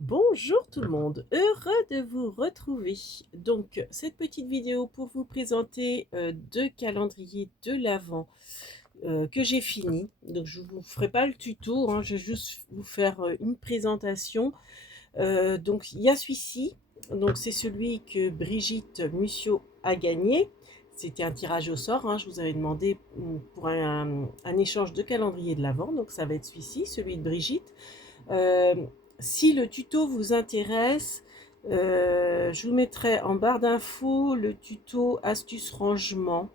Bonjour tout le monde, heureux de vous retrouver. Donc cette petite vidéo pour vous présenter deux calendriers de l'Avent que j'ai fini. Donc je ne vous ferai pas le tuto, hein, je vais juste vous faire une présentation. Donc il y a celui-ci, donc c'est celui que Brigitte Mussio a gagné. C'était un tirage au sort, hein, je vous avais demandé pour un échange de calendrier de l'Avent, donc ça va être celui-ci, celui de Brigitte. Euh, Si le tuto vous intéresse, je vous mettrai en barre d'infos le tuto astuce rangement.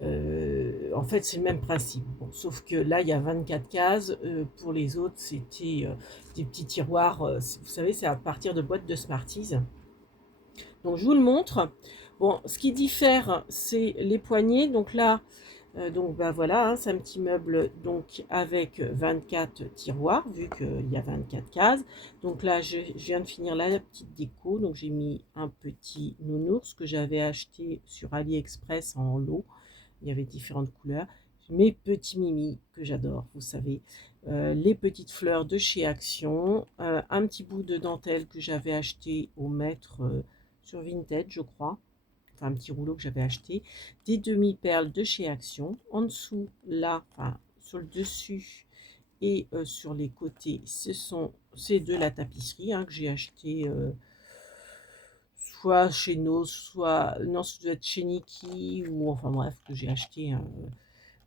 En fait, c'est le même principe. Bon, sauf que là, il y a 24 cases. Pour les autres, c'était des petits tiroirs. Vous savez, c'est à partir de boîtes de Smarties. Donc, je vous le montre. Bon, ce qui diffère, c'est les poignées. Donc là, donc bah voilà, hein, c'est un petit meuble donc avec 24 tiroirs, vu qu'il y a 24 cases. Donc là, je viens de finir la petite déco. Donc j'ai mis un petit nounours que j'avais acheté sur AliExpress en lot. Il y avait différentes couleurs. Mes petits Mimi que j'adore, vous savez. Les petites fleurs de chez Action. Un petit bout de dentelle que j'avais acheté au mètre sur Vinted, je crois. Enfin, un petit rouleau que j'avais acheté. Des demi-perles de chez Action. En dessous, là, enfin, sur le dessus et sur les côtés, c'est de la tapisserie, hein, que j'ai acheté soit chez Nos, soit non, ça doit être chez Niki, ou enfin bref, que j'ai acheté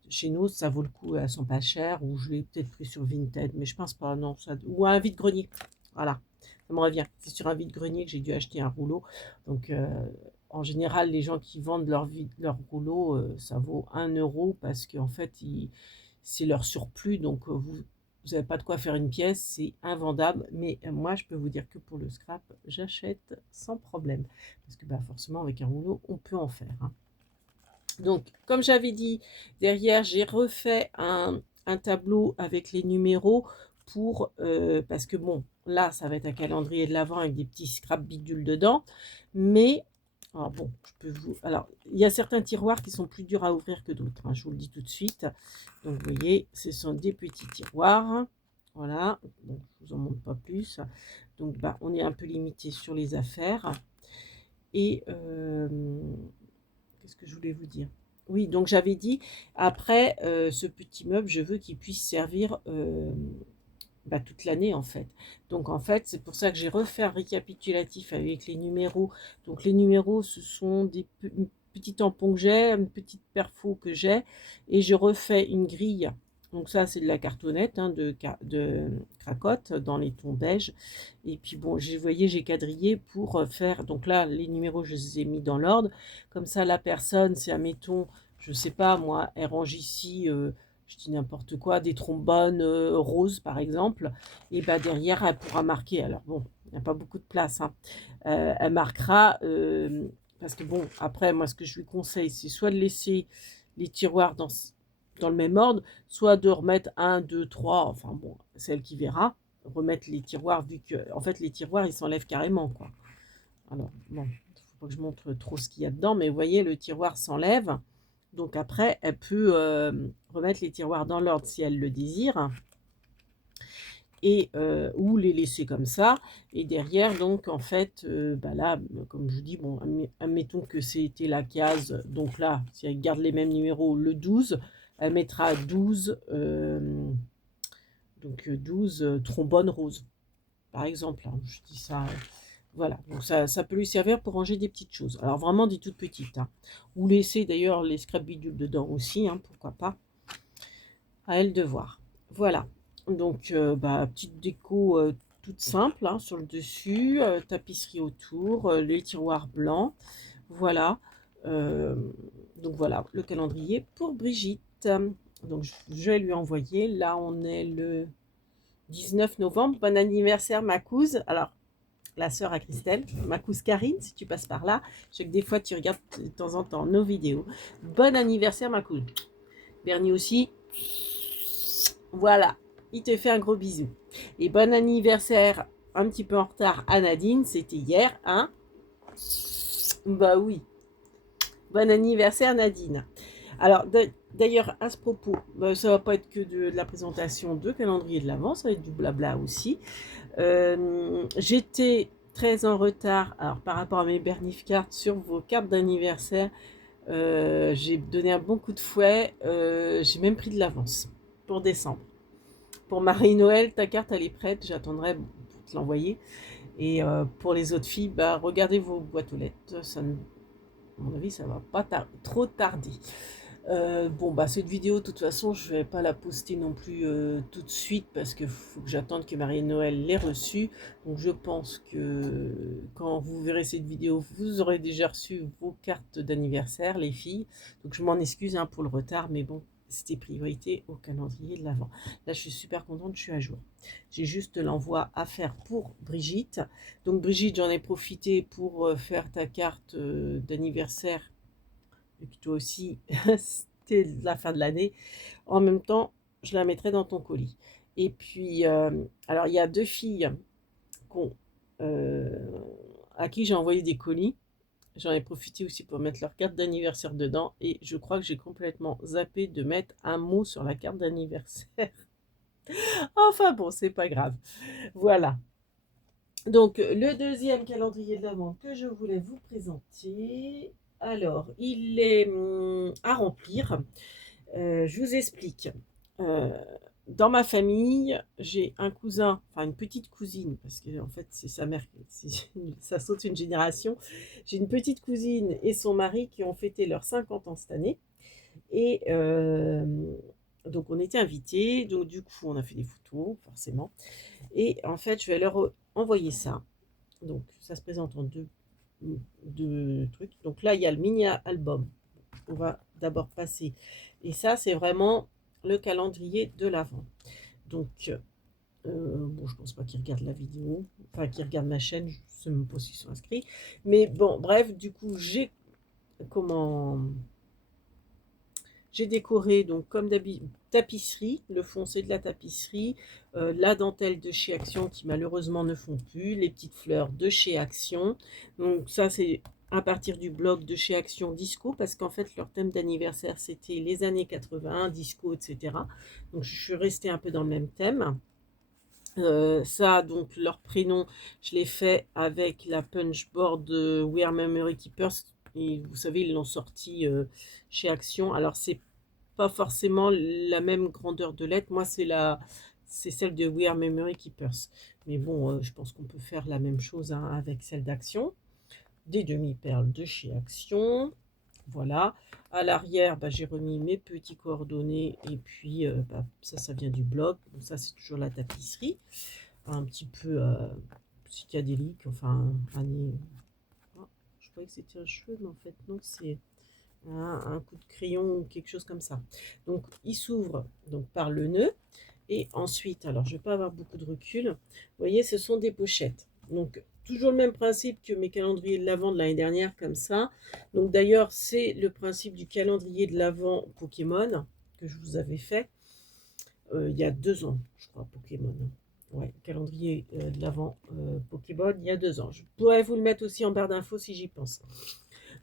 chez Nos. Ça vaut le coup, elles sont pas chères, ou je l'ai peut-être pris sur Vinted, mais je pense pas, non, ça, ou un vide-grenier, voilà, ça me revient, c'est sur un vide-grenier que j'ai dû acheter un rouleau. Donc en général, les gens qui vendent leur rouleau, ça vaut 1 € parce qu'en fait, c'est leur surplus, donc vous n'avez pas de quoi faire une pièce, c'est invendable. Mais moi, je peux vous dire que pour le scrap, j'achète sans problème. Parce que bah, forcément, avec un rouleau, on peut en faire, hein. Donc, comme j'avais dit, derrière, j'ai refait un tableau avec les numéros parce que bon, là, ça va être un calendrier de l'Avent avec des petits scrap bidules dedans. Mais, alors bon, alors, il y a certains tiroirs qui sont plus durs à ouvrir que d'autres, hein, je vous le dis tout de suite. Donc, vous voyez, ce sont des petits tiroirs. Voilà, donc, je vous en montre pas plus. Donc, bah, on est un peu limité sur les affaires. Et qu'est-ce que je voulais vous dire? Oui, donc j'avais dit, après ce petit meuble, je veux qu'il puisse servir bah, toute l'année en fait. Donc en fait, c'est pour ça que j'ai refait un récapitulatif avec les numéros. Donc les numéros, ce sont des petits tampons que j'ai, une petite perfo que j'ai, et je refais une grille. Donc ça, c'est de la cartonnette, hein, de cracotte dans les tons beige. Et puis bon, vous voyez, j'ai quadrillé pour faire. Donc là, les numéros, je les ai mis dans l'ordre. Comme ça, la personne, c'est admettons, je sais pas moi, elle range ici. Je dis n'importe quoi, des trombones roses par exemple, et bah derrière elle pourra marquer. Alors bon, il n'y a pas beaucoup de place, hein. Elle marquera, parce que bon, après moi ce que je lui conseille, c'est soit de laisser les tiroirs dans le même ordre, soit de remettre un, deux, trois, enfin bon, c'est elle qui verra, remettre les tiroirs, vu que en fait les tiroirs ils s'enlèvent carrément quoi. Alors bon, il ne faut pas que je montre trop ce qu'il y a dedans, mais vous voyez, le tiroir s'enlève. Donc après, elle peut remettre les tiroirs dans l'ordre si elle le désire, et ou les laisser comme ça. Et derrière, donc en fait, bah là, comme je vous dis, bon, admettons que c'était la case. Donc là, si elle garde les mêmes numéros, le 12, elle mettra 12, donc 12 trombones roses, par exemple, hein. Je dis ça. Voilà, donc ça peut lui servir pour ranger des petites choses. Alors vraiment des toutes petites, hein. Ou laisser d'ailleurs les scrap bidules dedans aussi, hein, pourquoi pas. À elle de voir. Voilà, donc bah, petite déco toute simple, hein, sur le dessus, tapisserie autour, les tiroirs blancs. Voilà, euh, donc voilà le calendrier pour Brigitte. Donc je vais lui envoyer. Là on est le 19 novembre. Bon anniversaire ma cousine. Alors la sœur à Christelle, ma cousine Karine, si tu passes par là. Je sais que des fois tu regardes de temps en temps nos vidéos. Bon anniversaire ma cousine. Bernie aussi. Voilà, il te fait un gros bisou. Et bon anniversaire, un petit peu en retard à Nadine, c'était hier, hein? Bah oui. Bon anniversaire Nadine. Alors, d'ailleurs, à ce propos, ça va pas être que de la présentation de calendrier de l'Avent, ça va être du blabla aussi. J'étais très en retard alors, par rapport à mes Bernif cartes sur vos cartes d'anniversaire. J'ai donné un bon coup de fouet. J'ai même pris de l'avance pour décembre. Pour Marie-Noël, ta carte elle est prête, j'attendrai pour te l'envoyer. Et pour les autres filles, bah, regardez vos boîtes aux lettres. Ça, à mon avis, ça va pas trop tarder. Bon, bah, cette vidéo, de toute façon, je vais pas la poster non plus tout de suite parce qu'il faut que j'attende que Marie-Noël l'ait reçue. Donc, je pense que quand vous verrez cette vidéo, vous aurez déjà reçu vos cartes d'anniversaire, les filles. Donc, je m'en excuse hein, pour le retard, mais bon, c'était priorité au calendrier de l'Avent. Là, je suis super contente, je suis à jour. J'ai juste l'envoi à faire pour Brigitte. Donc, Brigitte, j'en ai profité pour faire ta carte d'anniversaire et puis toi aussi, c'était la fin de l'année. En même temps, je la mettrai dans ton colis. Et puis, alors il y a deux filles qu'on, euh, à qui j'ai envoyé des colis. J'en ai profité aussi pour mettre leur carte d'anniversaire dedans. Et je crois que j'ai complètement zappé de mettre un mot sur la carte d'anniversaire. Enfin bon, c'est pas grave. Voilà. Donc, le deuxième calendrier de l'Avent que je voulais vous présenter. Alors, il est à remplir. Je vous explique. Euh, dans ma famille, j'ai un cousin, enfin une petite cousine, parce que en fait c'est sa mère, ça saute une génération. J'ai une petite cousine et son mari qui ont fêté leurs 50 ans cette année. Et donc on était invités, donc du coup on a fait des photos, forcément. Et en fait je vais leur envoyer ça. Donc ça se présente en deux trucs. Donc là il y a le mini-album. On va d'abord passer. Et ça, c'est vraiment le calendrier de l'Avent. Donc, bon, je pense pas qu'ils regardent la vidéo, enfin qu'ils regardent ma chaîne, je ne sais même pas s'ils sont inscrits. Mais bon, bref, du coup, comment j'ai décoré donc comme d'habitude tapisserie, le fond c'est de la tapisserie, la dentelle de chez Action qui malheureusement ne font plus, les petites fleurs de chez Action. Donc ça c'est à partir du blog de chez Action Disco parce qu'en fait leur thème d'anniversaire c'était les années 80, disco, etc. Donc je suis restée un peu dans le même thème. Ça, donc leur prénom, je l'ai fait avec la punchboard de We Are Memory Keepers. Et vous savez, ils l'ont sorti chez Action. Alors, c'est pas forcément la même grandeur de lettre. Moi, c'est celle de We Are Memory Keepers. Mais bon, je pense qu'on peut faire la même chose hein, avec celle d'Action. Des demi-perles de chez Action. Voilà. À l'arrière, bah, j'ai remis mes petits coordonnées. Et puis, bah, ça vient du blog. Donc, ça, c'est toujours la tapisserie. Un petit peu psychédélique. Enfin, année. Oh, je croyais que c'était un cheveu, mais en fait, non, c'est un coup de crayon ou quelque chose comme ça. Donc, il s'ouvre donc par le nœud. Et ensuite, alors je ne vais pas avoir beaucoup de recul. Vous voyez, ce sont des pochettes. Donc, toujours le même principe que mes calendriers de l'Avent de l'année dernière, comme ça. Donc, d'ailleurs, c'est le principe du calendrier de l'Avent Pokémon que je vous avais fait il y a 2 ans, je crois, Pokémon. Ouais, calendrier de l'Avent Pokémon, il y a 2 ans. Je pourrais vous le mettre aussi en barre d'infos si j'y pense.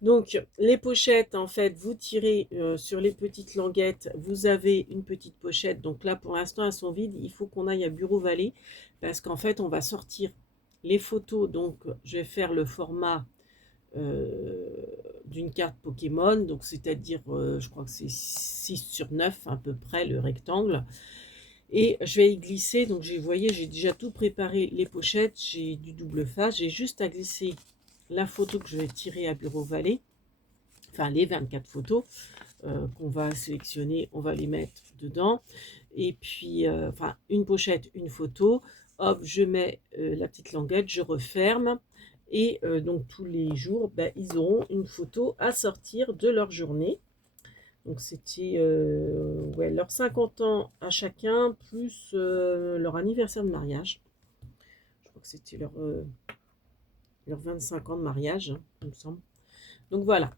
Donc, les pochettes, en fait, vous tirez sur les petites languettes, vous avez une petite pochette. Donc là, pour l'instant, elles sont vides. Il faut qu'on aille à Bureau Vallée parce qu'en fait, on va sortir les photos. Donc, je vais faire le format d'une carte Pokémon. Donc, c'est-à-dire, je crois que c'est 6/9 à peu près, le rectangle. Et je vais y glisser. Donc, vous voyez, j'ai déjà tout préparé, les pochettes. J'ai du double face. J'ai juste à glisser la photo que je vais tirer à Bureau Vallée, enfin les 24 photos qu'on va sélectionner, on va les mettre dedans. Et puis, enfin, une pochette, une photo. Hop, je mets la petite languette, je referme. Et donc, tous les jours, ben, ils auront une photo à sortir de leur journée. Donc, c'était ouais, leurs 50 ans à chacun, plus leur anniversaire de mariage. Je crois que c'était leur 25 ans de mariage, hein, il me semble. Donc voilà.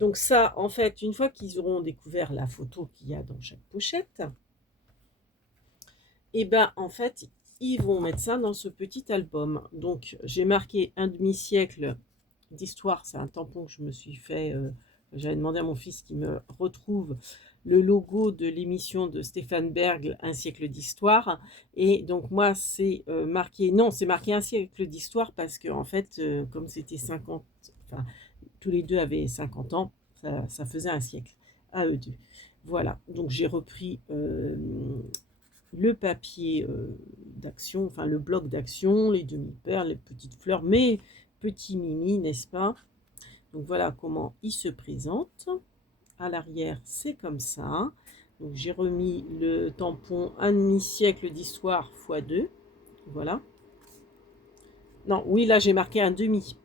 Donc ça, en fait, une fois qu'ils auront découvert la photo qu'il y a dans chaque pochette, et ben en fait, ils vont mettre ça dans ce petit album. Donc j'ai marqué un demi-siècle d'histoire. C'est un tampon que je me suis fait J'avais demandé à mon fils qu'il me retrouve le logo de l'émission de Stéphane Berg, Un siècle d'histoire. Et donc moi, c'est marqué, non, c'est marqué Un siècle d'histoire parce que en fait, comme c'était 50, enfin, tous les deux avaient 50 ans, ça faisait un siècle à eux deux. Voilà, donc j'ai repris le papier d'action, enfin le bloc d'action, les demi-perles, les petites fleurs, mes petits mimi, n'est-ce pas? Donc voilà comment il se présente. À l'arrière, c'est comme ça. Donc j'ai remis le tampon un demi-siècle d'histoire x 2. Voilà. Non, oui, là j'ai marqué un demi.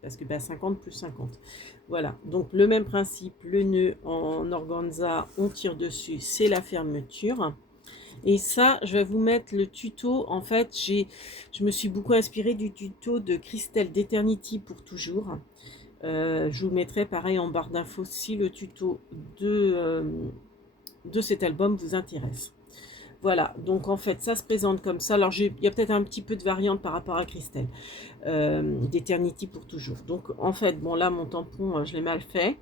Parce que 50 plus 50. Voilà. Donc le même principe, le nœud en organza, on tire dessus, c'est la fermeture. Et ça, je vais vous mettre le tuto. En fait, je me suis beaucoup inspirée du tuto de Christelle d'Eternity pour toujours. Je vous mettrai pareil en barre d'infos si le tuto de cet album vous intéresse. Voilà, donc en fait, ça se présente comme ça. Alors, il y a peut-être un petit peu de variante par rapport à Christelle, d'Eternity pour toujours. Donc, en fait, bon, là, mon tampon, je l'ai mal fait.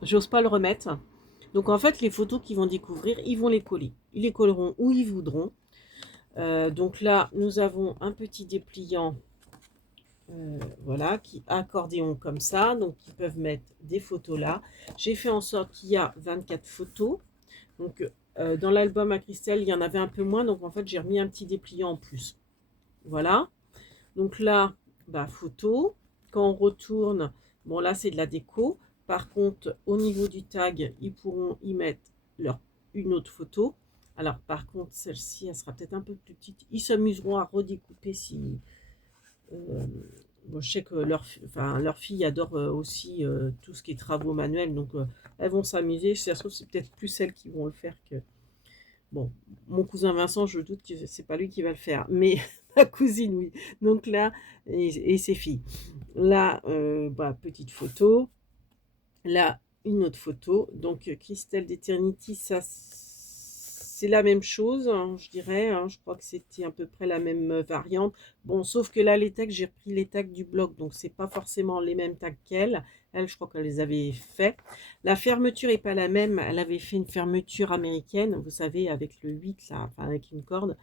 J'ose pas le remettre. Donc, en fait, les photos qu'ils vont découvrir, ils vont les coller. Ils les colleront où ils voudront. Donc là, nous avons un petit dépliant, voilà, qui accordéon comme ça. Donc, ils peuvent mettre des photos là. J'ai fait en sorte qu'il y a 24 photos. Donc, dans l'album à Christelle, il y en avait un peu moins. Donc, en fait, j'ai remis un petit dépliant en plus. Voilà. Donc là, bah, photo. Quand on retourne, bon, là, c'est de la déco. Par contre, au niveau du tag, ils pourront y mettre une autre photo. Alors, par contre, celle-ci, elle sera peut-être un peu plus petite. Ils s'amuseront à redécouper si... bon, je sais que leur fille adore aussi tout ce qui est travaux manuels. Donc, elles vont s'amuser. Si ça se trouve, c'est peut-être plus elles qui vont le faire que... Bon, mon cousin Vincent, je doute que c'est pas lui qui va le faire. Mais ma cousine, oui. Donc là, et ses filles. Là, bah, petite photo. Là, une autre photo. Donc, Christelle d'Eternity, ça, c'est la même chose, hein, je dirais. Hein, je crois que c'était à peu près la même variante. Bon, sauf que là, les tags, j'ai repris les tags du blog. Donc, c'est pas forcément les mêmes tags qu'elle. Elle, je crois qu'elle les avait fait. La fermeture n'est pas la même. Elle avait fait une fermeture américaine, vous savez, avec le 8, là, enfin, avec une corde.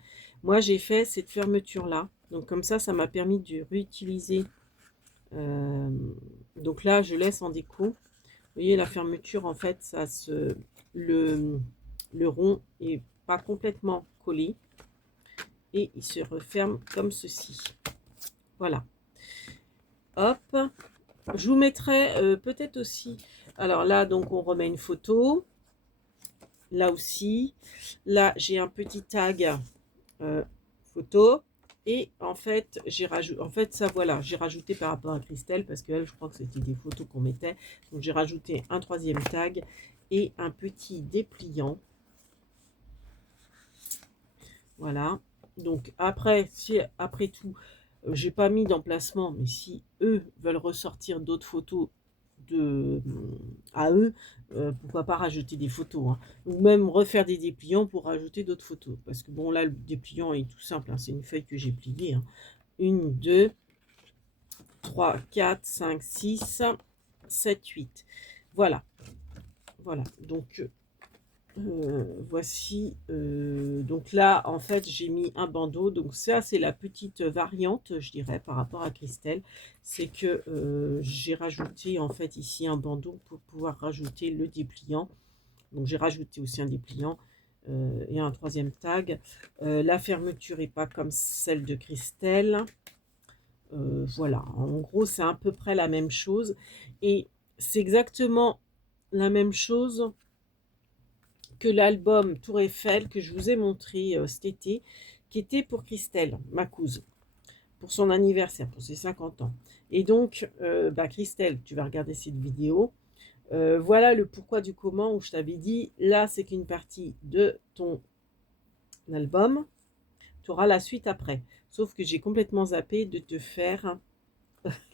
Moi, j'ai fait cette fermeture-là. Donc, comme ça m'a permis de réutiliser. Donc là, je laisse en déco. Vous voyez, la fermeture, en fait, le rond est pas complètement collé et il se referme comme ceci. Voilà. Hop. Je vous mettrai peut-être aussi... Alors là, donc, on remet une photo. Là aussi. Là, j'ai un petit tag photo. Et en fait, j'ai rajouté, ça voilà, j'ai rajouté par rapport à Christelle, parce qu'elle, je crois que c'était des photos qu'on mettait. Donc j'ai rajouté un troisième tag et un petit dépliant. Voilà. Donc après, si après tout, j'ai pas mis d'emplacement, mais si eux veulent ressortir d'autres photos à eux, pourquoi pas rajouter des photos, hein. Ou même refaire des dépliants pour rajouter d'autres photos. Parce que bon, là, le dépliant est tout simple, hein, c'est une feuille que j'ai pliée. Hein. 1, 2, 3, 4, 5, 6, 7, 8. Voilà. Voilà. Donc, voici. Donc là, en fait, j'ai mis un bandeau. Donc ça, c'est la petite variante, je dirais, par rapport à Christelle. C'est que j'ai rajouté, en fait, ici un bandeau pour pouvoir rajouter le dépliant. Donc j'ai rajouté aussi un dépliant et un troisième tag. La fermeture n'est pas comme celle de Christelle. Voilà, en gros, c'est à peu près la même chose. Et c'est exactement la même chose que l'album Tour Eiffel que je vous ai montré cet été, qui était pour Christelle, ma cousine, pour son anniversaire, pour ses 50 ans. Et donc, bah, Christelle, tu vas regarder cette vidéo. Voilà le pourquoi du comment où je t'avais dit, là, c'est qu'une partie de ton album. Tu auras la suite après. Sauf que j'ai complètement zappé de te faire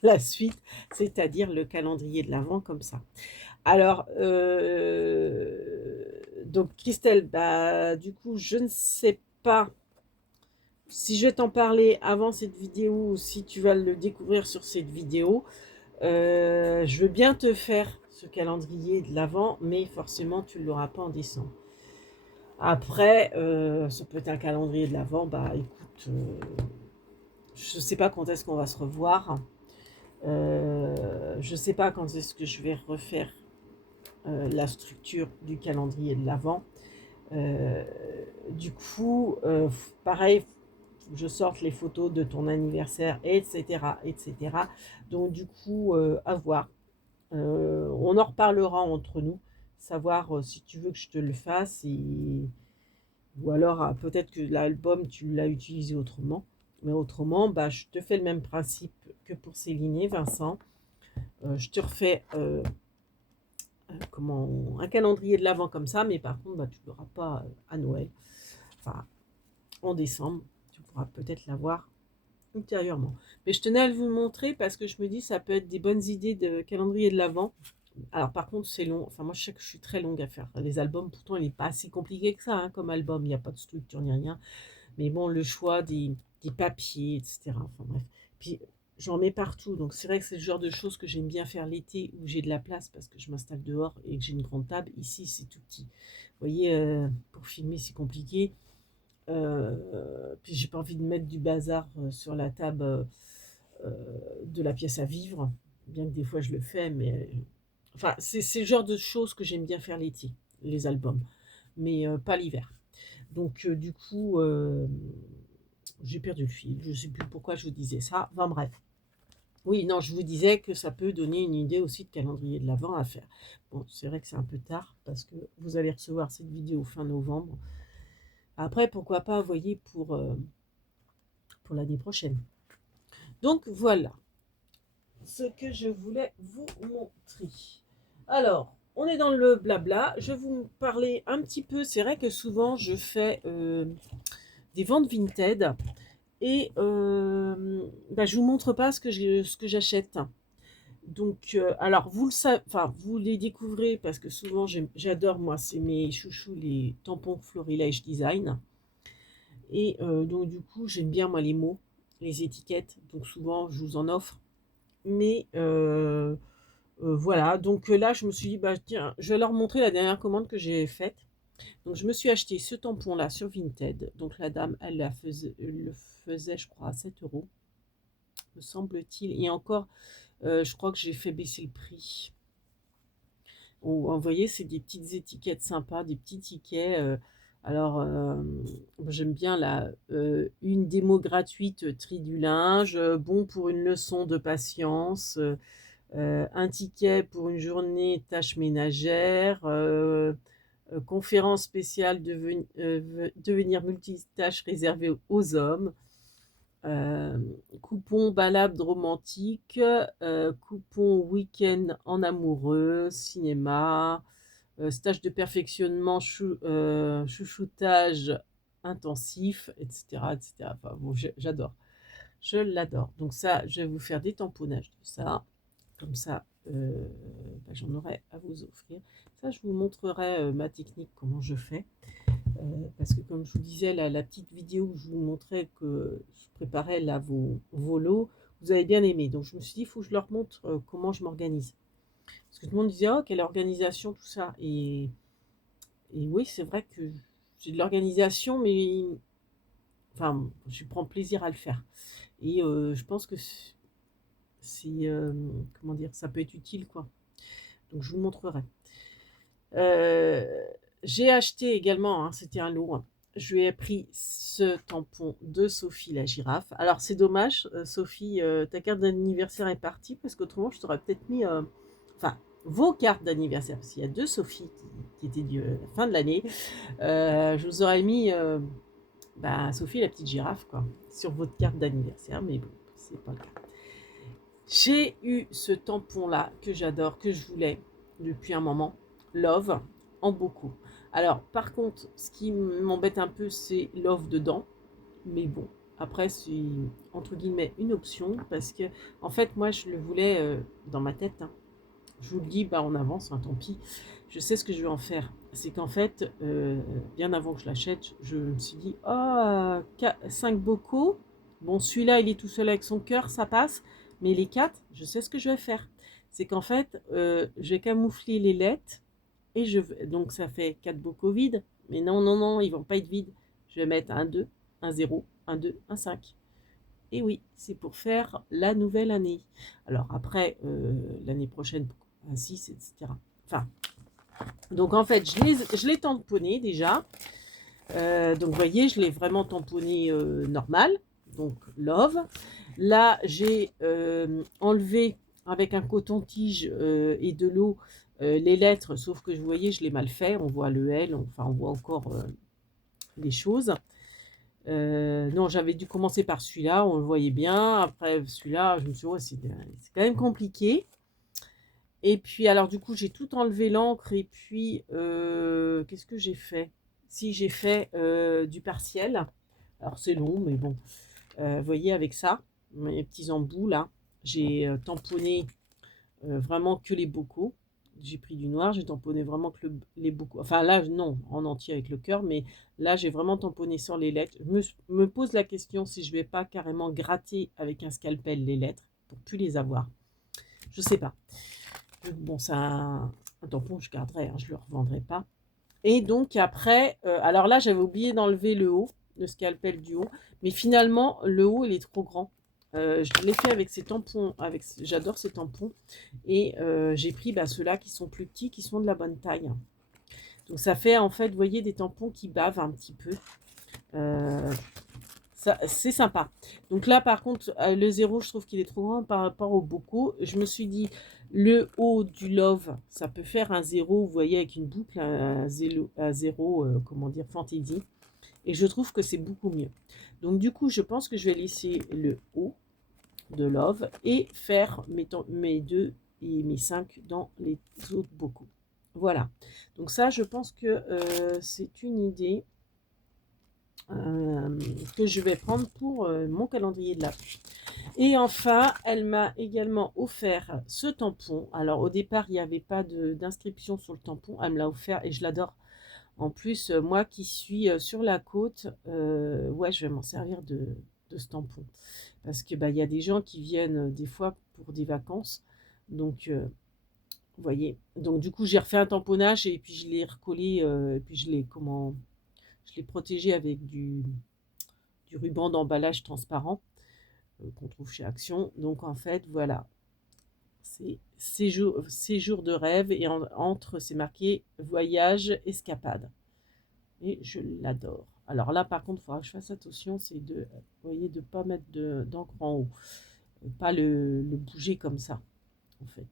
la suite, c'est-à-dire le calendrier de l'Avent comme ça. Alors, donc Christelle, bah, du coup, je ne sais pas si je vais t'en parler avant cette vidéo ou si tu vas le découvrir sur cette vidéo. Je veux bien te faire ce calendrier de l'Avent, mais forcément tu ne l'auras pas en décembre. Après, ça peut être un calendrier de l'Avent, bah écoute, je ne sais pas quand est-ce qu'on va se revoir. Je ne sais pas quand est-ce que je vais refaire la structure du calendrier de l'Avent. Du coup, pareil, je sorte les photos de ton anniversaire, etc., etc. Donc du coup, à voir. On en reparlera entre nous, savoir si tu veux que je te le fasse, ou alors peut-être que l'album, tu l'as utilisé autrement. Mais autrement, bah, je te fais le même principe que pour Céline et Vincent. Je te refais un calendrier de l'Avent comme ça, mais par contre, bah, tu ne l'auras pas à Noël. Enfin, en décembre, tu pourras peut-être l'avoir ultérieurement. Mais je tenais à vous montrer parce que je me dis ça peut être des bonnes idées de calendrier de l'Avent. Alors par contre c'est long, enfin moi je sais que je suis très longue à faire les albums, pourtant il n'est pas si compliqué que ça comme album, il n'y a pas de structure ni rien. Mais bon, le choix des papiers, etc. Enfin bref. Puis j'en mets partout, donc c'est vrai que c'est le genre de choses que j'aime bien faire l'été où j'ai de la place parce que je m'installe dehors et que j'ai une grande table. Ici c'est tout petit. Vous voyez, pour filmer c'est compliqué. Puis j'ai pas envie de mettre du bazar sur la table de la pièce à vivre, bien que des fois je le fais, mais enfin c'est le genre de choses que j'aime bien faire l'été, les albums, mais pas l'hiver. Donc du coup, j'ai perdu le fil, je sais plus pourquoi je vous disais ça, enfin bref. Oui, non, je vous disais que ça peut donner une idée aussi de calendrier de l'Avent à faire. Bon, c'est vrai que c'est un peu tard parce que vous allez recevoir cette vidéo fin novembre. Après, pourquoi pas, vous voyez, pour l'année prochaine. Donc voilà ce que je voulais vous montrer. Alors, on est dans le blabla. Je vais vous parler un petit peu. C'est vrai que souvent je fais des ventes Vinted et bah, je vous montre pas ce que j'achète. Donc, alors vous le savez, enfin vous les découvrez parce que souvent j'adore moi, c'est mes chouchous les tampons Florilège Design. Et donc du coup j'aime bien moi les mots, les étiquettes. Donc souvent je vous en offre. Mais voilà, donc là je me suis dit, bah tiens, je vais leur montrer la dernière commande que j'ai faite. Donc je me suis acheté ce tampon là sur Vinted. Donc la dame, elle le faisait je crois à 7 euros, me semble-t-il. Et encore, je crois que j'ai fait baisser le prix. Vous voyez, c'est des petites étiquettes sympas, des petits tickets. Alors, j'aime bien une démo gratuite tri du linge, bon pour une leçon de patience, un ticket pour une journée tâches ménagères, conférence spéciale devenir multitâche réservée aux hommes, coupon balade romantique, coupon week-end en amoureux, cinéma, stage de perfectionnement, chouchoutage intensif, etc. etc. Enfin, bon, j'adore. Je l'adore. Donc ça, je vais vous faire des tamponnages de ça. Comme ça, bah, j'en aurai à vous offrir. Ça, je vous montrerai ma technique, comment je fais. Parce que comme je vous disais, la petite vidéo où je vous montrais que je préparais là vos lots, vous avez bien aimé. Donc je me suis dit, il faut que je leur montre comment je m'organise. Parce que tout le monde disait, oh, quelle organisation, tout ça. Et oui, c'est vrai que j'ai de l'organisation, mais enfin, je prends plaisir à le faire. Et je pense que c'est, comment dire, ça peut être utile, quoi. Donc je vous montrerai. J'ai acheté également, hein, c'était un lot, hein. Je lui ai pris ce tampon de Sophie la girafe. Alors c'est dommage, Sophie, ta carte d'anniversaire est partie parce qu'autrement je t'aurais peut-être mis, enfin vos cartes d'anniversaire, parce qu'il y a deux Sophie qui étaient de la fin de l'année. Je vous aurais mis bah, Sophie la petite girafe quoi, sur votre carte d'anniversaire, mais bon, c'est pas le cas. J'ai eu ce tampon là que j'adore, que je voulais depuis un moment, Love, en beaucoup. Alors par contre, ce qui m'embête un peu, c'est Love dedans, mais bon, après c'est entre guillemets une option, parce que en fait moi je le voulais dans ma tête, hein. Je vous le dis, bah en avance, hein, tant pis, je sais ce que je vais en faire. C'est qu'en fait, bien avant que je l'achète, je me suis dit, oh, 5 bocaux, bon celui-là il est tout seul avec son cœur, ça passe, mais les 4, je sais ce que je vais faire. c'est qu'en fait, j'ai camouflé les lettres et donc ça fait 4 bocaux vides. Mais non, non, non, ils vont pas être vides. Je vais mettre un 2, un 0, un 2, un 5. Et oui, c'est pour faire la nouvelle année. Alors après, l'année prochaine, un 6, etc. Enfin, donc en fait, je l'ai tamponné déjà. Donc vous voyez, je l'ai vraiment tamponné normal. Donc love. Là, j'ai enlevé avec un coton-tige et de l'eau les lettres, sauf que vous voyez, je l'ai mal fait. On voit le L, enfin on voit encore les choses. Non, j'avais dû commencer par celui-là, on le voyait bien. Après celui-là, je me suis dit, ouais, c'est quand même compliqué. Et puis, alors du coup, j'ai tout enlevé l'encre. Et puis, qu'est-ce que j'ai fait? Si, j'ai fait du partiel. Alors, c'est long, mais bon. Vous voyez, avec ça, mes petits embouts, là, j'ai tamponné vraiment que les bocaux. J'ai pris du noir, j'ai tamponné vraiment que les bocaux. Enfin, là, non, en entier avec le cœur, mais là, j'ai vraiment tamponné sur les lettres. Je me pose la question si je vais pas carrément gratter avec un scalpel les lettres pour plus les avoir. Je sais pas. Bon, c'est un tampon que je garderai, hein, je ne le revendrai pas. Et donc après, alors là, j'avais oublié d'enlever le haut, le scalpel du haut. Mais finalement, le haut, il est trop grand. Je l'ai fait avec ces tampons, j'adore ces tampons. Et j'ai pris ceux-là qui sont plus petits, qui sont de la bonne taille. Donc ça fait en fait, vous voyez, des tampons qui bavent un petit peu. C'est sympa. Donc là, par contre, le 0, je trouve qu'il est trop grand par rapport au bocaux. Je me suis dit, le haut du love, ça peut faire un 0, vous voyez, avec une boucle, un 0, comment dire, fantaisie. Et je trouve que c'est beaucoup mieux. Donc du coup, je pense que je vais laisser le haut de love et faire mes 2 et mes 5 dans les autres bocaux. Voilà. Donc ça, je pense que c'est une idée que je vais prendre pour mon calendrier de l'Avent. Et enfin, elle m'a également offert ce tampon. Alors au départ, il n'y avait pas d'inscription sur le tampon. Elle me l'a offert et je l'adore. En plus, moi qui suis sur la côte, ouais, je vais m'en servir de ce tampon. Parce que il y a des gens qui viennent des fois pour des vacances. Donc, vous voyez. Donc du coup, j'ai refait un tamponnage et puis je l'ai recollé. Et puis je l'ai protégé avec du ruban d'emballage transparent qu'on trouve chez Action. Donc en fait, voilà, c'est séjour de rêve et entre, c'est marqué voyage, escapade. Et je l'adore. Alors là, par contre, il faudra que je fasse attention, c'est de, vous voyez, de ne pas mettre d'encre en haut. Pas le bouger comme ça, en fait.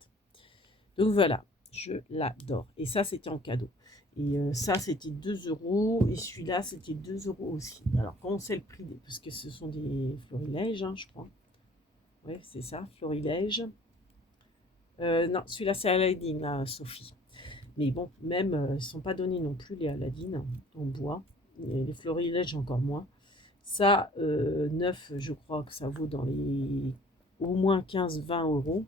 Donc voilà, je l'adore. Et ça, c'était en cadeau. Et ça, c'était 2 €. Et celui-là, c'était 2 € aussi. Alors, quand on sait le prix, parce que ce sont des florilèges, hein, je crois. Ouais, c'est ça, florilège. Non, celui-là, c'est Aladdin, là, Sophie. Mais bon, même, ils ne sont pas donnés non plus, les Aladdin en bois. Et les florilèges, encore moins. Ça, neuf, je crois que ça vaut dans les au moins 15-20 €.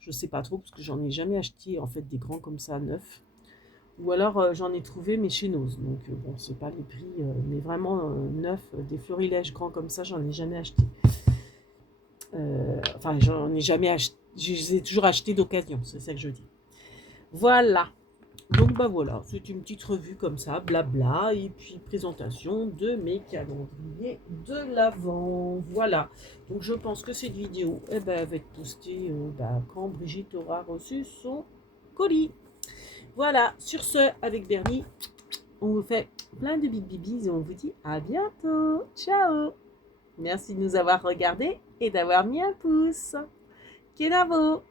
Je sais pas trop, parce que j'en ai jamais acheté, en fait, des grands comme ça, neufs. Ou alors, j'en ai trouvé, mais chez Nose. Donc, bon, c'est pas les prix, mais vraiment, neufs, des florilèges grands comme ça, j'en ai jamais acheté. Enfin, j'en ai jamais acheté. Je les ai toujours achetés d'occasion, c'est ça que je dis. Voilà. Donc voilà, c'est une petite revue comme ça, blabla, et puis présentation de mes calendriers de l'Avent. Voilà. Donc je pense que cette vidéo, va être postée quand Brigitte aura reçu son colis. Voilà. Sur ce, avec Bernie, on vous fait plein de bibis et on vous dit à bientôt. Ciao. Merci de nous avoir regardés et d'avoir mis un pouce. Kenavo.